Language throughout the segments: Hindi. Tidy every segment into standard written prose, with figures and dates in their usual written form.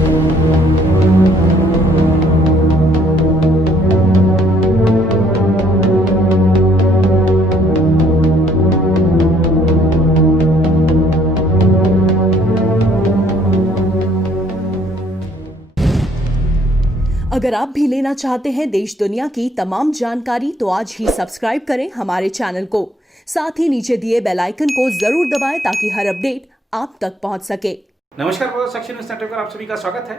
अगर आप भी लेना चाहते हैं देश दुनिया की तमाम जानकारी तो आज ही सब्सक्राइब करें हमारे चैनल को। साथ ही नीचे दिए बेल आइकन को जरूर दबाएं ताकि हर अपडेट आप तक पहुंच सके। नमस्कार, सेक्शन न्यूज़ नेटवर्क पर आप सभी का स्वागत है।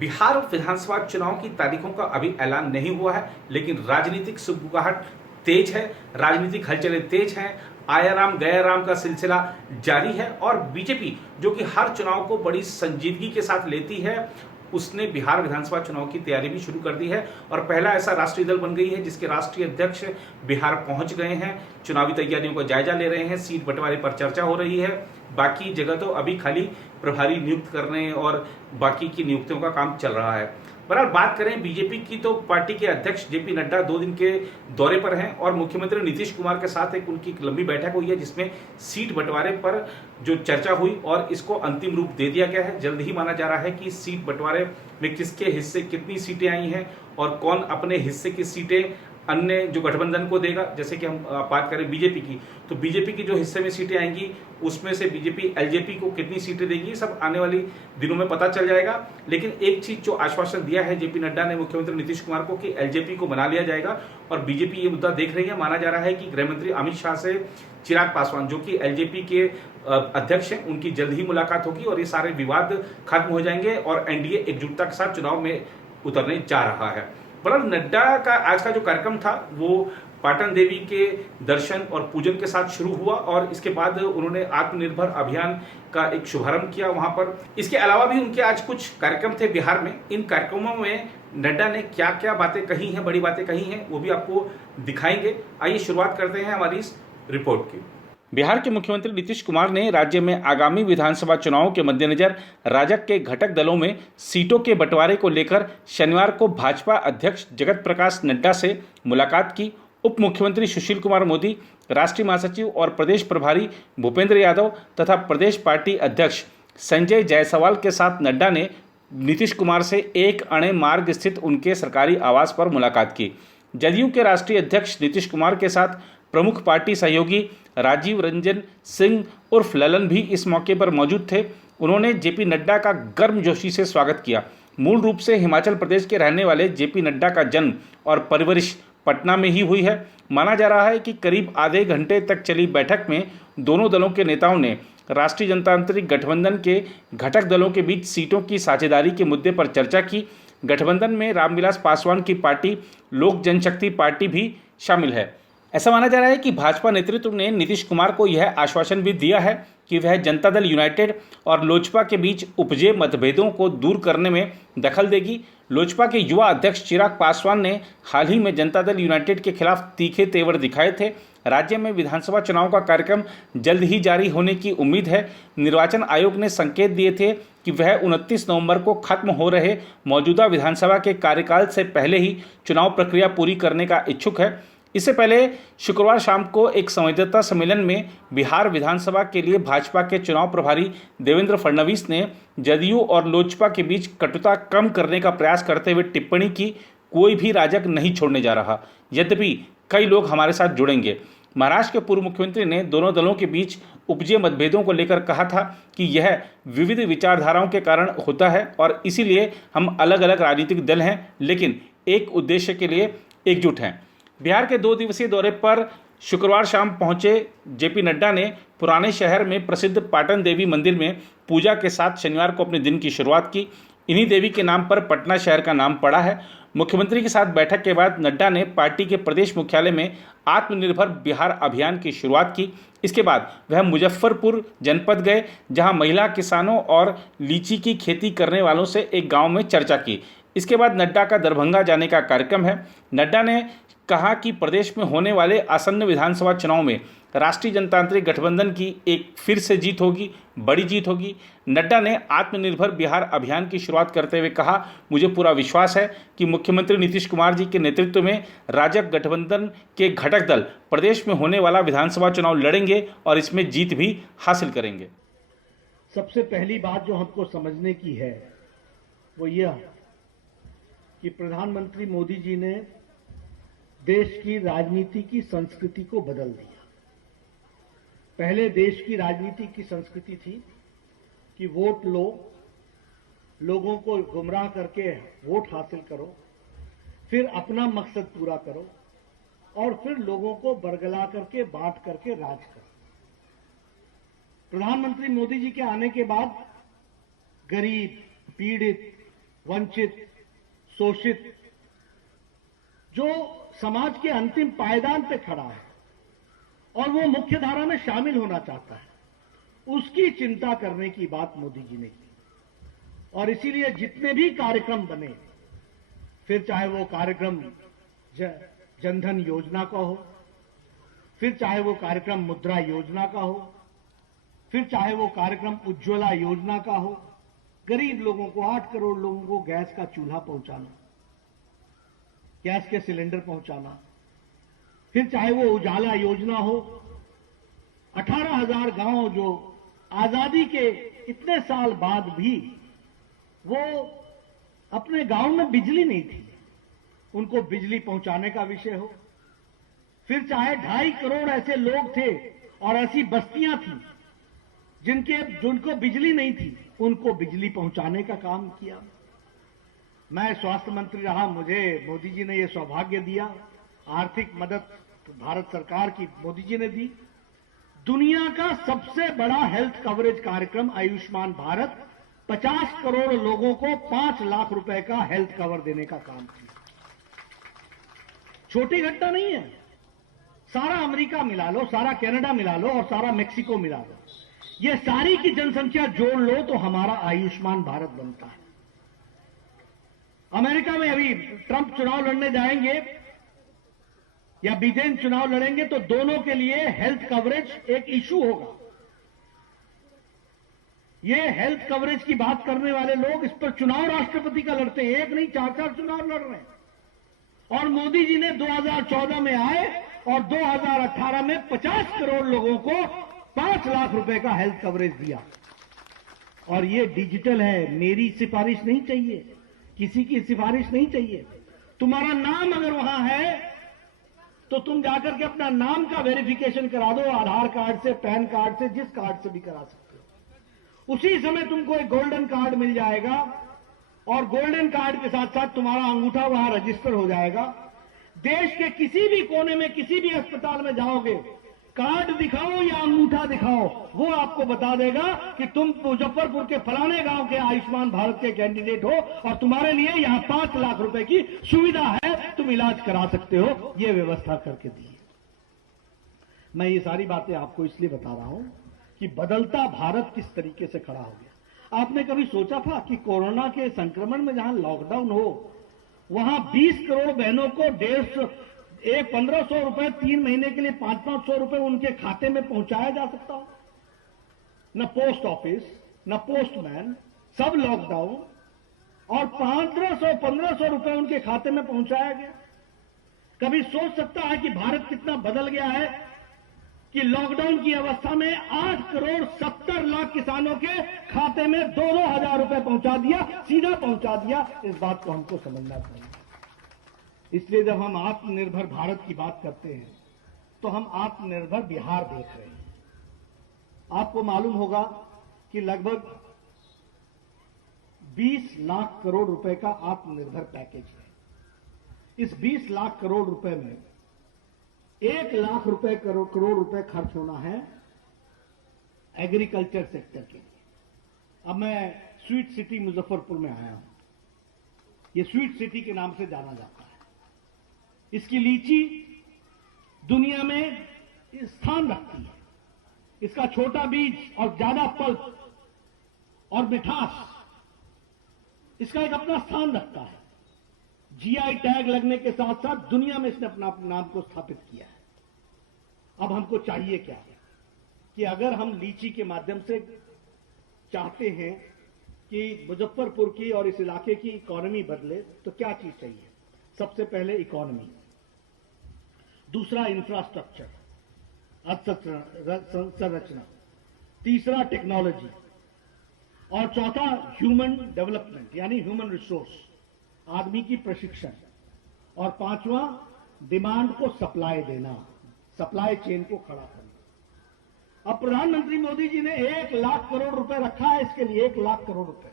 बिहार विधानसभा चुनाव की तारीखों का अभी ऐलान नहीं हुआ है, लेकिन राजनीतिक सुगबुगाहट तेज है, राजनीतिक हलचलें तेज हैं। आया राम गया राम का सिलसिला जारी है और बीजेपी जो कि हर चुनाव को बड़ी संजीदगी के साथ लेती है, उसने बिहार विधानसभा चुनाव की तैयारी भी शुरू कर दी है और पहला ऐसा राष्ट्रीय दल बन गई है जिसके राष्ट्रीय अध्यक्ष बिहार पहुंच गए हैं। चुनावी तैयारियों का जायजा ले रहे हैं, सीट बंटवारे पर चर्चा हो रही है। बाकी जगह तो अभी खाली प्रभारी नियुक्त करने और बाकी की नियुक्तियों का काम चल रहा है। बहरहाल बात करें बीजेपी की तो पार्टी के अध्यक्ष जेपी नड्डा 2 दिन के दौरे पर हैं और मुख्यमंत्री नीतीश कुमार के साथ उनकी लंबी बैठक हुई है जिसमें सीट बंटवारे पर जो चर्चा हुई और इसको अंतिम रूप दे दिया गया है। जल्द ही माना जा रहा है कि सीट बंटवारे में किसके हिस्से कितनी सीटें आई हैं और कौन अपने हिस्से की सीटें अन्य जो गठबंधन को देगा। जैसे कि हम बात करें बीजेपी की, तो बीजेपी की जो हिस्से में सीटें आएंगी उसमें से बीजेपी एलजेपी को कितनी सीटें देगी, सब आने वाली दिनों में पता चल जाएगा। लेकिन एक चीज जो आश्वासन दिया है जेपी नड्डा ने मुख्यमंत्री नीतीश कुमार को कि एलजेपी को बना लिया जाएगा और बीजेपी ये मुद्दा देख रही है। माना जा रहा है कि गृह मंत्री अमित शाह से चिराग पासवान जो कि एलजेपी के अध्यक्ष हैं, उनकी जल्द ही मुलाकात होगी और ये सारे विवाद खत्म हो जाएंगे और एनडीए एकजुटता के साथ चुनाव में उतरने जा रहा है। बहरहाल नड्डा का आज का जो कार्यक्रम था वो पाटन देवी के दर्शन और पूजन के साथ शुरू हुआ और इसके बाद उन्होंने आत्मनिर्भर अभियान का एक शुभारंभ किया वहां पर। इसके अलावा भी उनके आज कुछ कार्यक्रम थे बिहार में। इन कार्यक्रमों में नड्डा ने क्या क्या बातें कही हैं, बड़ी बातें कही हैं, वो भी आपको दिखाएंगे। आइए शुरुआत करते हैं हमारी इस रिपोर्ट की। बिहार के मुख्यमंत्री नीतीश कुमार ने राज्य में आगामी विधानसभा चुनाव के मद्देनजर राजग के घटक दलों में सीटों के बंटवारे को लेकर शनिवार को भाजपा अध्यक्ष जगत प्रकाश नड्डा से मुलाकात की। उप मुख्यमंत्री सुशील कुमार मोदी, राष्ट्रीय महासचिव और प्रदेश प्रभारी भूपेंद्र यादव तथा प्रदेश पार्टी अध्यक्ष संजय जायसवाल के साथ नड्डा ने नीतीश कुमार से 1 अणे मार्ग स्थित उनके सरकारी आवास पर मुलाकात की। जदयू के राष्ट्रीय अध्यक्ष नीतीश कुमार के साथ प्रमुख पार्टी सहयोगी राजीव रंजन सिंह उर्फ ललन भी इस मौके पर मौजूद थे। उन्होंने जेपी नड्डा का गर्मजोशी से स्वागत किया। मूल रूप से हिमाचल प्रदेश के रहने वाले जेपी नड्डा का जन्म और परवरिश पटना में ही हुई है। माना जा रहा है कि करीब आधे घंटे तक चली बैठक में दोनों दलों के नेताओं ने राष्ट्रीय जनतांत्रिक गठबंधन के घटक दलों के बीच सीटों की साझेदारी के मुद्दे पर चर्चा की। गठबंधन में रामविलास पासवान की पार्टी लोक जनशक्ति पार्टी भी शामिल है। ऐसा माना जा रहा है कि भाजपा नेतृत्व ने नीतीश कुमार को यह आश्वासन भी दिया है कि वह जनता दल यूनाइटेड और लोजपा के बीच उपजे मतभेदों को दूर करने में दखल देगी। लोजपा के युवा अध्यक्ष चिराग पासवान ने हाल ही में जनता दल यूनाइटेड के खिलाफ तीखे तेवर दिखाए थे। राज्य में विधानसभा चुनाव का कार्यक्रम जल्द ही जारी होने की उम्मीद है। निर्वाचन आयोग ने संकेत दिए थे कि वह 29 नवंबर को खत्म हो रहे मौजूदा विधानसभा के कार्यकाल से पहले ही चुनाव प्रक्रिया पूरी करने का इच्छुक है। इससे पहले शुक्रवार शाम को एक संवाददाता सम्मेलन में बिहार विधानसभा के लिए भाजपा के चुनाव प्रभारी देवेंद्र फडणवीस ने जदयू और लोजपा के बीच कटुता कम करने का प्रयास करते हुए टिप्पणी की, कोई भी राजग नहीं छोड़ने जा रहा, यद्यपि कई लोग हमारे साथ जुड़ेंगे। महाराष्ट्र के पूर्व मुख्यमंत्री ने दोनों दलों के बीच उपजे मतभेदों को लेकर कहा था कि यह विविध विचारधाराओं के कारण होता है और इसीलिए हम अलग अलग राजनीतिक दल हैं, लेकिन एक उद्देश्य के लिए एकजुट हैं। बिहार के 2 दिवसीय दौरे पर शुक्रवार शाम पहुंचे जेपी नड्डा ने पुराने शहर में प्रसिद्ध पाटन देवी मंदिर में पूजा के साथ शनिवार को अपने दिन की शुरुआत की। इन्हीं देवी के नाम पर पटना शहर का नाम पड़ा है। मुख्यमंत्री के साथ बैठक के बाद नड्डा ने पार्टी के प्रदेश मुख्यालय में आत्मनिर्भर बिहार अभियान की शुरुआत की। इसके बाद वह मुजफ्फरपुर जनपद गए, जहां महिला किसानों और लीची की खेती करने वालों से एक गांव में चर्चा की। इसके बाद नड्डा का दरभंगा जाने का कार्यक्रम है। नड्डा ने कहा कि प्रदेश में होने वाले आसन्न विधानसभा चुनाव में राष्ट्रीय जनतांत्रिक गठबंधन की एक फिर से जीत होगी, बड़ी जीत होगी। नड्डा ने आत्मनिर्भर बिहार अभियान की शुरुआत करते हुए कहा, मुझे पूरा विश्वास है कि मुख्यमंत्री नीतीश कुमार जी के नेतृत्व में राजग गठबंधन के घटक दल प्रदेश में होने वाला विधानसभा चुनाव लड़ेंगे और इसमें जीत भी हासिल करेंगे। सबसे पहली बात जो हमको समझने की है वो यह कि प्रधानमंत्री मोदी जी ने देश की राजनीति की संस्कृति को बदल दिया। पहले देश की राजनीति की संस्कृति थी कि वोट लो, लोगों को गुमराह करके वोट हासिल करो, फिर अपना मकसद पूरा करो और फिर लोगों को बरगला करके बांट करके राज करो। प्रधानमंत्री मोदी जी के आने के बाद गरीब, पीड़ित, वंचित, शोषित जो समाज के अंतिम पायदान पे खड़ा है और वो मुख्य धारा में शामिल होना चाहता है, उसकी चिंता करने की बात मोदी जी ने की। और इसीलिए जितने भी कार्यक्रम बने, फिर चाहे वो कार्यक्रम जनधन योजना का हो, फिर चाहे वो कार्यक्रम मुद्रा योजना का हो, फिर चाहे वो कार्यक्रम उज्ज्वला योजना का हो, गरीब लोगों को 8 करोड़ लोगों को गैस का चूल्हा पहुंचाना, गैस के सिलेंडर पहुंचाना, फिर चाहे वो उजाला योजना हो, 18,000 गांव जो आजादी के इतने साल बाद भी वो अपने गांव में बिजली नहीं थी, उनको बिजली पहुंचाने का विषय हो, फिर चाहे 2.5 करोड़ ऐसे लोग थे और ऐसी बस्तियां थी जिनको बिजली नहीं थी, उनको बिजली पहुंचाने का काम किया। मैं स्वास्थ्य मंत्री रहा, मुझे मोदी जी ने यह सौभाग्य दिया। आर्थिक मदद भारत सरकार की मोदी जी ने दी। दुनिया का सबसे बड़ा हेल्थ कवरेज कार्यक्रम आयुष्मान भारत 50 करोड़ लोगों को 5 लाख रुपए का हेल्थ कवर देने का काम किया। छोटी घटना नहीं है। सारा अमेरिका मिला लो, सारा कनाडा मिला लो और सारा मेक्सिको मिला लो, ये सारी की जनसंख्या जोड़ लो तो हमारा आयुष्मान भारत बनता है। अमेरिका में अभी ट्रंप चुनाव लड़ने जाएंगे या बिडेन चुनाव लड़ेंगे तो दोनों के लिए हेल्थ कवरेज एक इशू होगा। ये हेल्थ कवरेज की बात करने वाले लोग इस पर चुनाव राष्ट्रपति का लड़ते हैं, एक नहीं 4-4 चुनाव लड़ रहे हैं। और मोदी जी ने 2014 में आए और 2018 में 50 करोड़ लोगों को 5 लाख रुपए का हेल्थ कवरेज दिया। और ये डिजिटल है, मेरी सिफारिश नहीं चाहिए, किसी की सिफारिश नहीं चाहिए। तुम्हारा नाम अगर वहां है तो तुम जाकर के अपना नाम का वेरिफिकेशन करा दो, आधार कार्ड से, पैन कार्ड से, जिस कार्ड से भी करा सकते हो। उसी समय तुमको एक गोल्डन कार्ड मिल जाएगा और गोल्डन कार्ड के साथ साथ तुम्हारा अंगूठा वहां रजिस्टर हो जाएगा। देश के किसी भी कोने में, किसी भी अस्पताल में जाओगे, कार्ड दिखाओ या अंगूठा दिखाओ, वो आपको बता देगा कि तुम मुजफ्फरपुर के फलाने गांव के आयुष्मान भारत के कैंडिडेट हो और तुम्हारे लिए यहां 5 लाख रुपए की सुविधा है, तुम इलाज करा सकते हो। ये व्यवस्था करके दी है। मैं ये सारी बातें आपको इसलिए बता रहा हूं कि बदलता भारत किस तरीके से खड़ा हो गया। आपने कभी सोचा था कि कोरोना के संक्रमण में जहां लॉकडाउन हो वहां 20 करोड़ बहनों को 1,500 रुपए 3 महीने के लिए 500 रुपए उनके खाते में पहुंचाया जा सकता हो? न पोस्ट ऑफिस, न पोस्टमैन, सब लॉकडाउन, और 1500 रुपए उनके खाते में पहुंचाया गया। कभी सोच सकता है कि भारत कितना बदल गया है कि लॉकडाउन की अवस्था में 8 करोड़ 70 लाख किसानों के खाते में 2-2 हजार रुपए पहुंचा दिया, सीधा पहुंचा दिया। इस बात को हमको समझना चाहिए। इसलिए जब हम आत्मनिर्भर भारत की बात करते हैं तो हम आत्मनिर्भर बिहार देख रहे हैं। आपको मालूम होगा कि लगभग 20 लाख करोड़ रुपए का आत्मनिर्भर पैकेज है। इस 20 लाख करोड़ रुपए में 1 लाख रुपए करोड़ रुपए खर्च होना है एग्रीकल्चर सेक्टर के लिए। अब मैं स्वीट सिटी मुजफ्फरपुर में आया हूं। यह स्वीट सिटी के नाम से जाना जाता है। इसकी लीची दुनिया में स्थान रखती है। इसका छोटा बीज और ज्यादा पल्प और मिठास इसका एक अपना स्थान रखता है। जीआई टैग लगने के साथ साथ दुनिया में इसने अपना नाम को स्थापित किया है। अब हमको चाहिए क्या है कि अगर हम लीची के माध्यम से चाहते हैं कि मुजफ्फरपुर की और इस इलाके की इकोनॉमी बदले तो क्या चीज चाहिए? सबसे पहले इकोनॉमी, दूसरा इंफ्रास्ट्रक्चर, संरचना, तीसरा टेक्नोलॉजी, और चौथा ह्यूमन डेवलपमेंट यानी ह्यूमन रिसोर्स, आदमी की प्रशिक्षण, और पांचवा डिमांड को सप्लाई देना, सप्लाई चेन को खड़ा करना। अब प्रधानमंत्री मोदी जी ने 1 लाख करोड़ रुपए रखा है इसके लिए, 1 लाख करोड़ रुपए।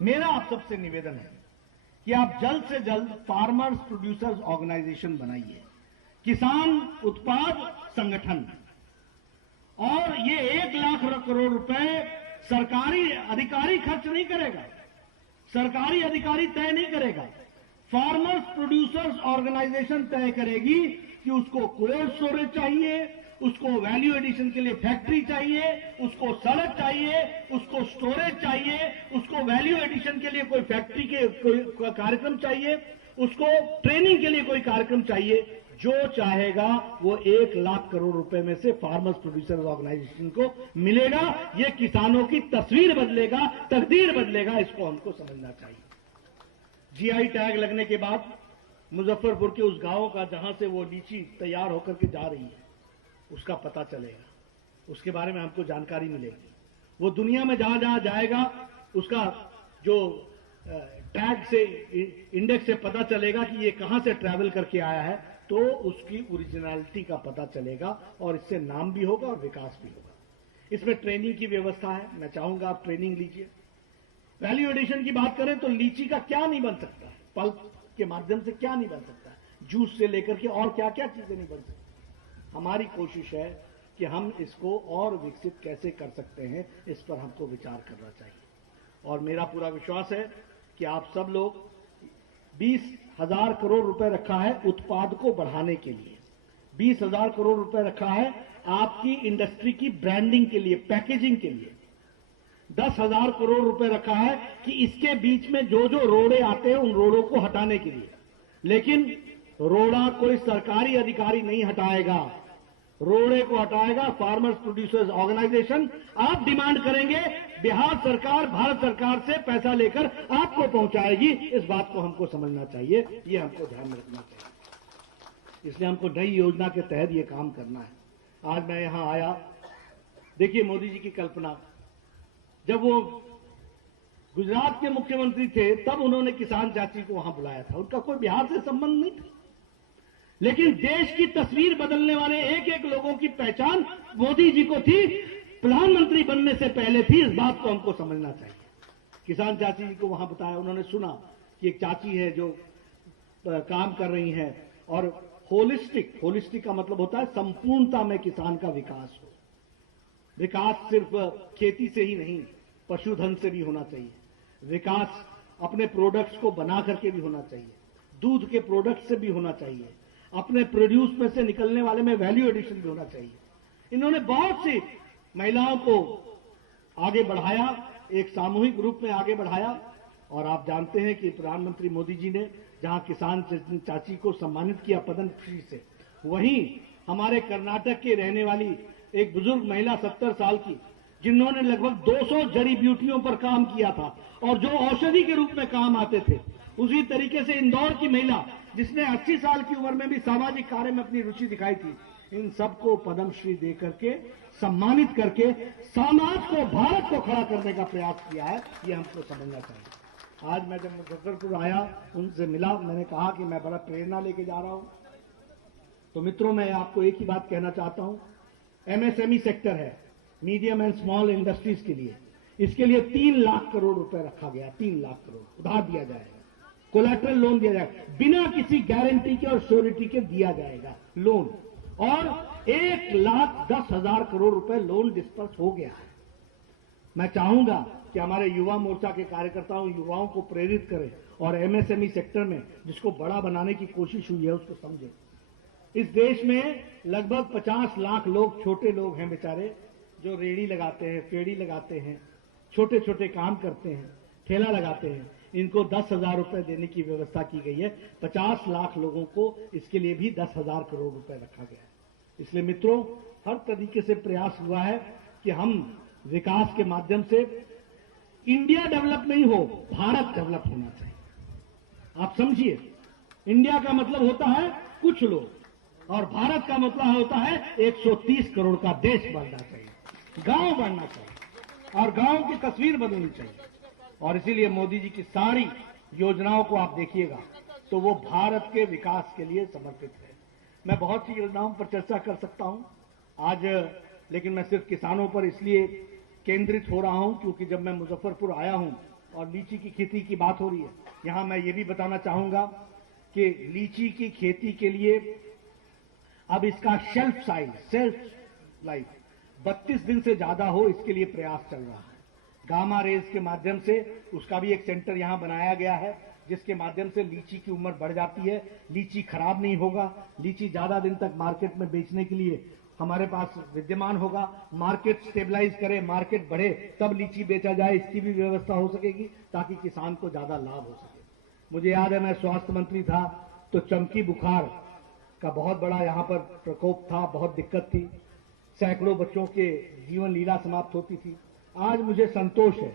मेरा आप सबसे निवेदन है कि आप जल्द से जल्द फार्मर्स प्रोड्यूसर्स ऑर्गेनाइजेशन बनाइए, किसान उत्पाद संगठन, और ये 1 लाख करोड़ रुपए सरकारी अधिकारी खर्च नहीं करेगा, सरकारी अधिकारी तय नहीं करेगा, फार्मर्स प्रोड्यूसर्स ऑर्गेनाइजेशन तय करेगी कि उसको कोल्ड स्टोरेज चाहिए, उसको वैल्यू एडिशन के लिए फैक्ट्री चाहिए, उसको सड़क चाहिए, उसको स्टोरेज चाहिए, उसको वैल्यू एडिशन के लिए कोई फैक्ट्री के कोई कार्यक्रम चाहिए, उसको ट्रेनिंग के लिए कोई कार्यक्रम चाहिए। जो चाहेगा वो 1 लाख करोड़ रुपए में से फार्मर्स प्रोड्यूसर्स ऑर्गेनाइजेशन को मिलेगा। ये किसानों की तस्वीर बदलेगा, तकदीर बदलेगा, इसको हमको समझना चाहिए। जीआई टैग लगने के बाद मुजफ्फरपुर के उस गांव का जहां से वो लीची तैयार होकर के जा रही है उसका पता चलेगा, उसके बारे में हमको जानकारी मिलेगी। वो दुनिया में जहां जहां जाएगा उसका जो टैग से इंडेक्स से पता चलेगा कि ये कहां से ट्रैवल करके आया है, तो उसकी ओरिजिनलिटी का पता चलेगा और इससे नाम भी होगा और विकास भी होगा। इसमें ट्रेनिंग की व्यवस्था है, मैं चाहूंगा आप ट्रेनिंग लीजिए। वैल्यू एडिशन की बात करें तो लीची का क्या नहीं बन सकता है, पल्प के माध्यम से क्या नहीं बन सकता है, जूस से लेकर के और क्या क्या चीजें नहीं बन सकती। हमारी कोशिश है कि हम इसको और विकसित कैसे कर सकते हैं, इस पर हमको विचार करना चाहिए। और मेरा पूरा विश्वास है कि आप सब लोग 20,000 करोड़ रुपए रखा है उत्पाद को बढ़ाने के लिए, 20,000 करोड़ रुपए रखा है आपकी इंडस्ट्री की ब्रांडिंग के लिए, पैकेजिंग के लिए, 10,000 करोड़ रुपए रखा है कि इसके बीच में जो जो रोड़े आते हैं उन रोड़ों को हटाने के लिए। लेकिन रोड़ा कोई सरकारी अधिकारी नहीं हटाएगा, रोड़े को हटाएगा फार्मर्स प्रोड्यूसर्स ऑर्गेनाइजेशन। आप डिमांड करेंगे, बिहार सरकार भारत सरकार से पैसा लेकर आपको पहुंचाएगी। इस बात को हमको समझना चाहिए, ये हमको ध्यान में रखना चाहिए। इसलिए हमको नई योजना के तहत ये काम करना है। आज मैं यहां आया, देखिए मोदी जी की कल्पना, जब वो गुजरात के मुख्यमंत्री थे तब उन्होंने किसान चाची को वहां बुलाया था, उनका कोई बिहार से संबंध नहीं था। लेकिन देश की तस्वीर बदलने वाले एक एक लोगों की पहचान मोदी जी को थी, प्रधानमंत्री बनने से पहले थी। इस बात को हमको समझना चाहिए। किसान चाची जी को वहां बताया, उन्होंने सुना कि एक चाची है जो काम कर रही हैं और होलिस्टिक का मतलब होता है संपूर्णता में किसान का विकास हो। विकास सिर्फ खेती से ही नहीं, पशुधन से भी होना चाहिए। विकास अपने प्रोडक्ट्स को बना करके भी होना चाहिए, दूध के प्रोडक्ट से भी होना चाहिए, अपने प्रोड्यूस में से निकलने वाले में वैल्यू एडिशन भी होना चाहिए। इन्होंने बहुत सी महिलाओं को आगे बढ़ाया, एक सामूहिक रूप में आगे बढ़ाया। और आप जानते हैं कि प्रधानमंत्री मोदी जी ने जहां किसान चाची को सम्मानित किया पद्म श्री से, वहीं हमारे कर्नाटक के रहने वाली एक बुजुर्ग महिला 70 साल की, जिन्होंने लगभग 200 जड़ी बूटियों पर काम किया था और जो औषधि के रूप में काम आते थे, उसी तरीके से इंदौर की महिला जिसने 80 साल की उम्र में भी सामाजिक कार्य में अपनी रुचि दिखाई थी, इन सबको पद्म श्री दे करके सम्मानित करके समाज को, भारत को खड़ा करने का प्रयास किया है। ये हमको समझना चाहिए। आज मैं जब मुजफ्फरपुर आया, उनसे मिला, मैंने कहा कि मैं बड़ा प्रेरणा लेके जा रहा हूं। तो मित्रों, मैं आपको एक ही बात कहना चाहता हूं, एमएसएमई सेक्टर है, मीडियम एंड स्मॉल इंडस्ट्रीज के लिए, इसके लिए 3 लाख करोड़ रुपए रखा गया। 3 लाख करोड़ उधार दिया जाएगा, कोलैटरल लोन दिया जाएगा, बिना किसी गारंटी के और श्योरिटी के दिया जाएगा लोन। और 1,10,000 करोड़ रुपए लोन डिस्पर्स हो गया है। मैं चाहूंगा कि हमारे युवा मोर्चा के कार्यकर्ताओं, युवाओं को प्रेरित करें और एमएसएमई सेक्टर में जिसको बड़ा बनाने की कोशिश हुई है उसको समझें। इस देश में लगभग 50 लाख लोग, छोटे लोग हैं बेचारे, जो रेड़ी लगाते हैं, फेड़ी लगाते हैं, छोटे छोटे काम करते हैं, ठेला लगाते हैं। इनको 10,000 रुपए देने की व्यवस्था की गई है। 50 लाख लोगों को इसके लिए भी 10,000 करोड़ रुपए रखा गया है। इसलिए मित्रों, हर तरीके से प्रयास हुआ है कि हम विकास के माध्यम से, इंडिया डेवलप नहीं हो, भारत डेवलप होना चाहिए। आप समझिए, इंडिया का मतलब होता है कुछ लोग और भारत का मतलब होता है 130 करोड़ का देश बढ़ना चाहिए, गांव बढ़ना चाहिए। और गांव की तस्वीर बदलनी चाहिए। और इसीलिए मोदी जी की सारी योजनाओं को आप देखिएगा तो वो भारत के विकास के लिए समर्पित है। मैं बहुत सी योजनाओं पर चर्चा कर सकता हूं आज, लेकिन मैं सिर्फ किसानों पर इसलिए केंद्रित हो रहा हूं क्योंकि जब मैं मुजफ्फरपुर आया हूं और लीची की खेती की बात हो रही है, यहां मैं ये भी बताना चाहूंगा कि लीची की खेती के लिए अब इसका शेल्फ लाइफ 32 दिन से ज्यादा हो, इसके लिए प्रयास चल रहा है। गामा रेज के माध्यम से उसका भी एक सेंटर यहां बनाया गया है, जिसके माध्यम से लीची की उम्र बढ़ जाती है, लीची खराब नहीं होगा, लीची ज्यादा दिन तक मार्केट में बेचने के लिए हमारे पास विद्यमान होगा। मार्केट स्टेबलाइज करे, मार्केट बढ़े, तब लीची बेचा जाए, इसकी भी व्यवस्था हो सकेगी ताकि किसान को ज्यादा लाभ हो सके। मुझे याद है मैं स्वास्थ्य मंत्री था तो चमकी बुखार का बहुत बड़ा यहाँ पर प्रकोप था, बहुत दिक्कत थी, सैकड़ों बच्चों के जीवन लीला समाप्त होती थी। आज मुझे संतोष है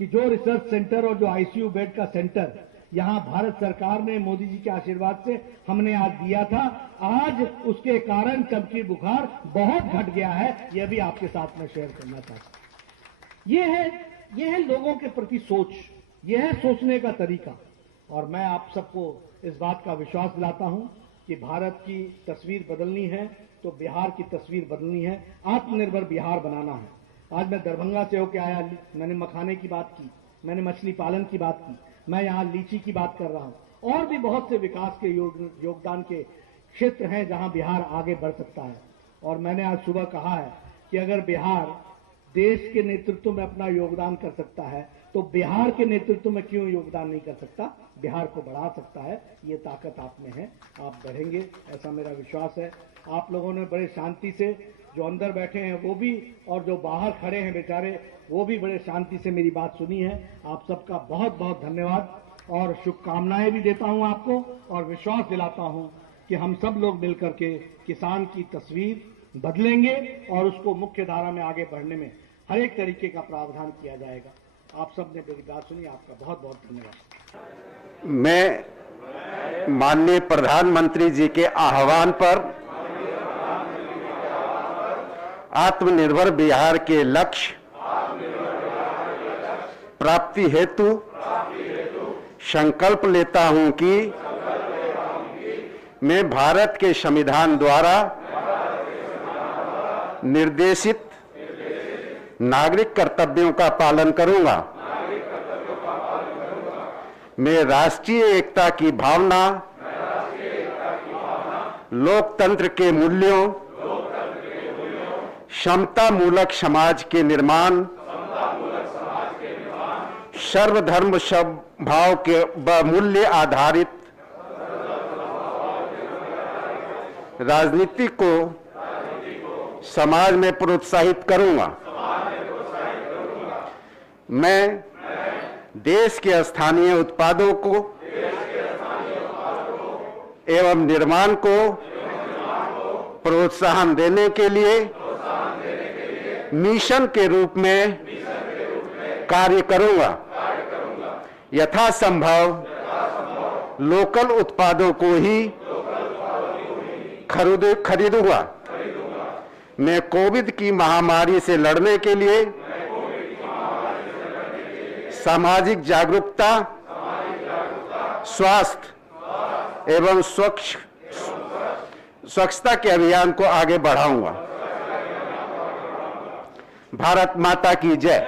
कि जो रिसर्च सेंटर और जो आईसीयू बेड का सेंटर यहां भारत सरकार ने मोदी जी के आशीर्वाद से हमने आज दिया था, आज उसके कारण चमकी बुखार बहुत घट गया है। यह भी आपके साथ में शेयर करना चाहता हूं। यह है लोगों के प्रति सोच, यह है सोचने का तरीका। और मैं आप सबको इस बात का विश्वास दिलाता हूं कि भारत की तस्वीर बदलनी है तो बिहार की तस्वीर बदलनी है, आत्मनिर्भर बिहार बनाना है। आज मैं दरभंगा से होकर आया, मैंने मखाने की बात की, मैंने मछली पालन की बात की, मैं यहाँ लीची की बात कर रहा हूँ। और भी बहुत से विकास के योगदान के क्षेत्र हैं जहाँ बिहार आगे बढ़ सकता है। और मैंने आज सुबह कहा है कि अगर बिहार देश के नेतृत्व में अपना योगदान कर सकता है तो बिहार के नेतृत्व में क्यों योगदान नहीं कर सकता, बिहार को बढ़ा सकता है। ये ताकत आप में है, आप बढ़ेंगे, ऐसा मेरा विश्वास है। आप लोगों ने बड़े शांति से, जो अंदर बैठे हैं वो भी और जो बाहर खड़े हैं बेचारे वो भी बड़े शांति से मेरी बात सुनी है। आप सबका बहुत बहुत धन्यवाद और शुभकामनाएं भी देता हूं आपको और विश्वास दिलाता हूं कि हम सब लोग मिलकर के किसान की तस्वीर बदलेंगे और उसको मुख्य धारा में आगे बढ़ने में हर एक तरीके का प्रावधान किया जाएगा। आप सब ने मेरी बात सुनी, आपका बहुत बहुत धन्यवाद। मैं माननीय प्रधानमंत्री जी के आह्वान पर आत्मनिर्भर बिहार के लक्ष्य प्राप्ति हेतु संकल्प लेता हूं कि मैं भारत के संविधान द्वारा निर्देशित नागरिक कर्तव्यों का पालन करूंगा। मैं राष्ट्रीय एकता की भावना, लोकतंत्र के मूल्यों, समता मूलक समाज के निर्माण, सर्वधर्म समभाव के मूल्य आधारित राजनीति को समाज में प्रोत्साहित करूंगा। मैं देश के स्थानीय उत्पादों को एवं निर्माण को प्रोत्साहन देने के लिए मिशन के रूप में कार्य करूंगा। यथासंभव लोकल उत्पादों को ही खरीदूंगा। मैं कोविड की महामारी से लड़ने के लिए सामाजिक जागरूकता, स्वास्थ्य एवं स्वच्छता के अभियान को आगे बढ़ाऊंगा। भारत माता की जय।